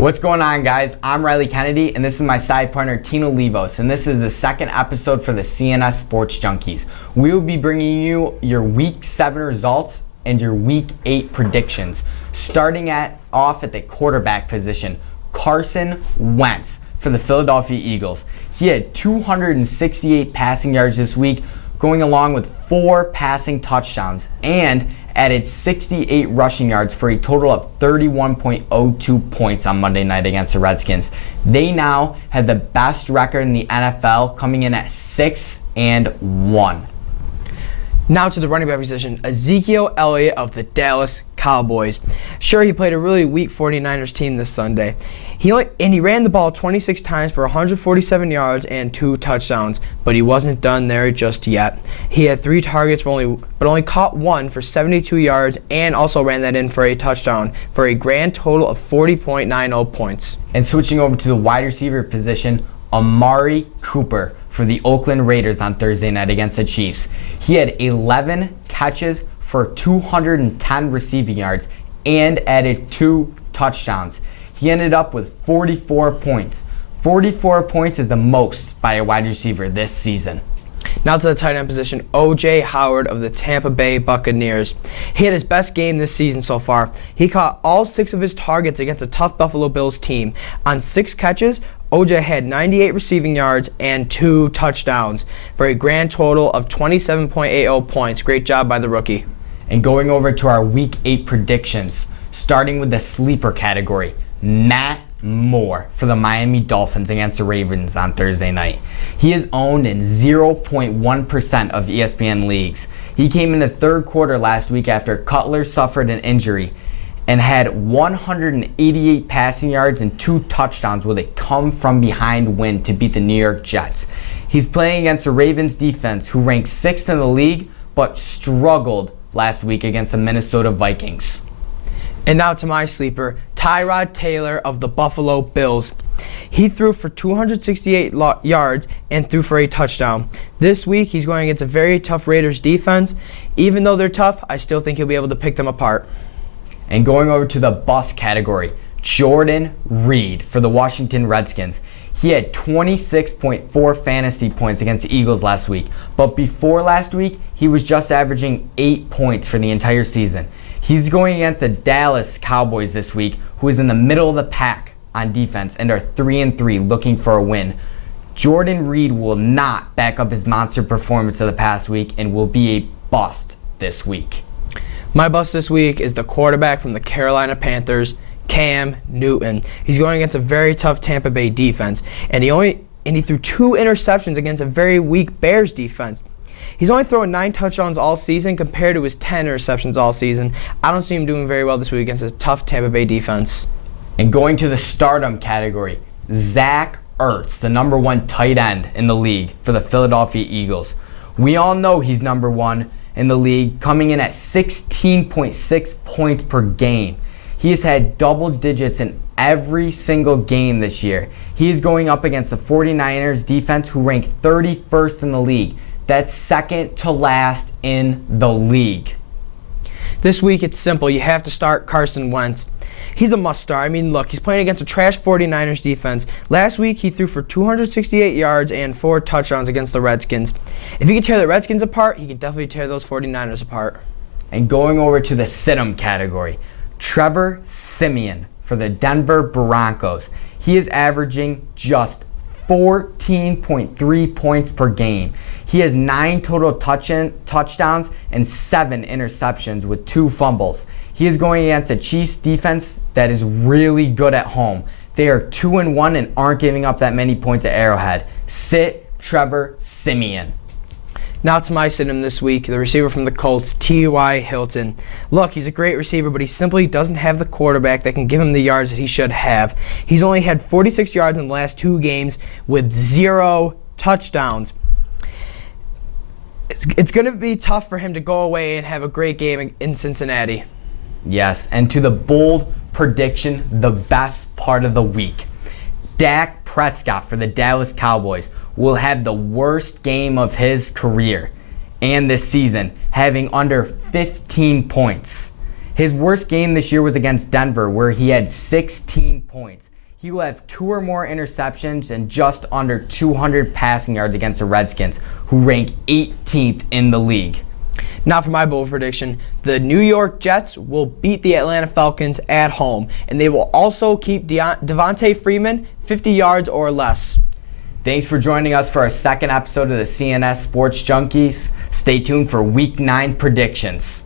What's going on, guys? I'm Riley Kennedy, and this is my side partner, Tino Livos, and this is the second episode for the CNS Sports Junkies. We will be bringing you your Week 7 results and your Week 8 predictions. Starting off at the quarterback position, Carson Wentz for the Philadelphia Eagles. He had 268 passing yards this week, going along with 4 passing touchdowns, and added 68 rushing yards for a total of 31.02 points on Monday night against the Redskins. They now have the best record in the NFL, coming in at 6-1. Now to the running back position, Ezekiel Elliott of the Dallas Cowboys. Sure, he played a really weak 49ers team this Sunday. He ran the ball 26 times for 147 yards and 2 touchdowns, but he wasn't done there just yet. He had 3 targets but only caught 1 for 72 yards and also ran that in for a touchdown for a grand total of 40.90 points. And switching over to the wide receiver position, Amari Cooper for the Oakland Raiders on Thursday night against the Chiefs. He had 11 catches for 210 receiving yards and added 2 touchdowns. He ended up with 44 points. 44 points is the most by a wide receiver this season. Now to the tight end position, O.J. Howard of the Tampa Bay Buccaneers. He had his best game this season so far. He caught all 6 of his targets against a tough Buffalo Bills team. On 6 catches, O.J. had 98 receiving yards and 2 touchdowns for a grand total of 27.80 points. Great job by the rookie. And going over to our Week 8 predictions, starting with the sleeper category, Matt Moore for the Miami Dolphins against the Ravens on Thursday night. He is owned in 0.1% of ESPN leagues. He came in the third quarter last week after Cutler suffered an injury and had 188 passing yards and 2 touchdowns with a come-from-behind win to beat the New York Jets. He's playing against the Ravens defense, who ranks 6th in the league, but struggled last week against the Minnesota Vikings. And now to my sleeper, Tyrod Taylor of the Buffalo Bills. He threw for 268 yards and threw for a touchdown. This week, he's going against a very tough Raiders defense. Even though they're tough, I still think he'll be able to pick them apart. And going over to the bust category, Jordan Reed for the Washington Redskins. He had 26.4 fantasy points against the Eagles last week, but before last week, he was just averaging 8 points for the entire season. He's going against the Dallas Cowboys this week, who is in the middle of the pack on defense and are 3-3 looking for a win. Jordan Reed will not back up his monster performance of the past week and will be a bust this week. My bust this week is the quarterback from the Carolina Panthers, Cam Newton. He's going against a very tough Tampa Bay defense, and he threw 2 interceptions against a very weak Bears defense. He's only thrown 9 touchdowns all season compared to his 10 interceptions all season. I don't see him doing very well this week against a tough Tampa Bay defense. And going to the stardom category, Zach Ertz, the number 1 tight end in the league for the Philadelphia Eagles. We all know he's number 1 in the league, coming in at 16.6 points per game. He has had double digits in every single game this year. He is going up against the 49ers defense, who rank 31st in the league. That's second to last in the league. This week it's simple. You have to start Carson Wentz. He's a must start. I mean, look, he's playing against a trash 49ers defense. Last week he threw for 268 yards and 4 touchdowns against the Redskins. If he can tear the Redskins apart, he can definitely tear those 49ers apart. And going over to the sit-em category, Trevor Siemian for the Denver Broncos. He is averaging just 14.3 points per game. He has 9 total touchdowns and 7 interceptions with 2 fumbles. He is going against a Chiefs defense that is really good at home. They are 2-1 and aren't giving up that many points at Arrowhead. Sit Trevor Siemian. Now to my sit-em this week, the receiver from the Colts, T.Y. Hilton. Look, he's a great receiver, but he simply doesn't have the quarterback that can give him the yards that he should have. He's only had 46 yards in the last 2 games with 0 touchdowns. It's going to be tough for him to go away and have a great game in Cincinnati. Yes, and to the bold prediction, the best part of the week. Dak Prescott for the Dallas Cowboys will have the worst game of his career and this season, having under 15 points. His worst game this year was against Denver, where he had 16 points. He will have 2 or more interceptions and just under 200 passing yards against the Redskins, who rank 18th in the league. Now for my bold prediction, the New York Jets will beat the Atlanta Falcons at home, and they will also keep Devontae Freeman 50 yards or less. Thanks for joining us for our second episode of the CNS Sports Junkies. Stay tuned for Week 9 predictions.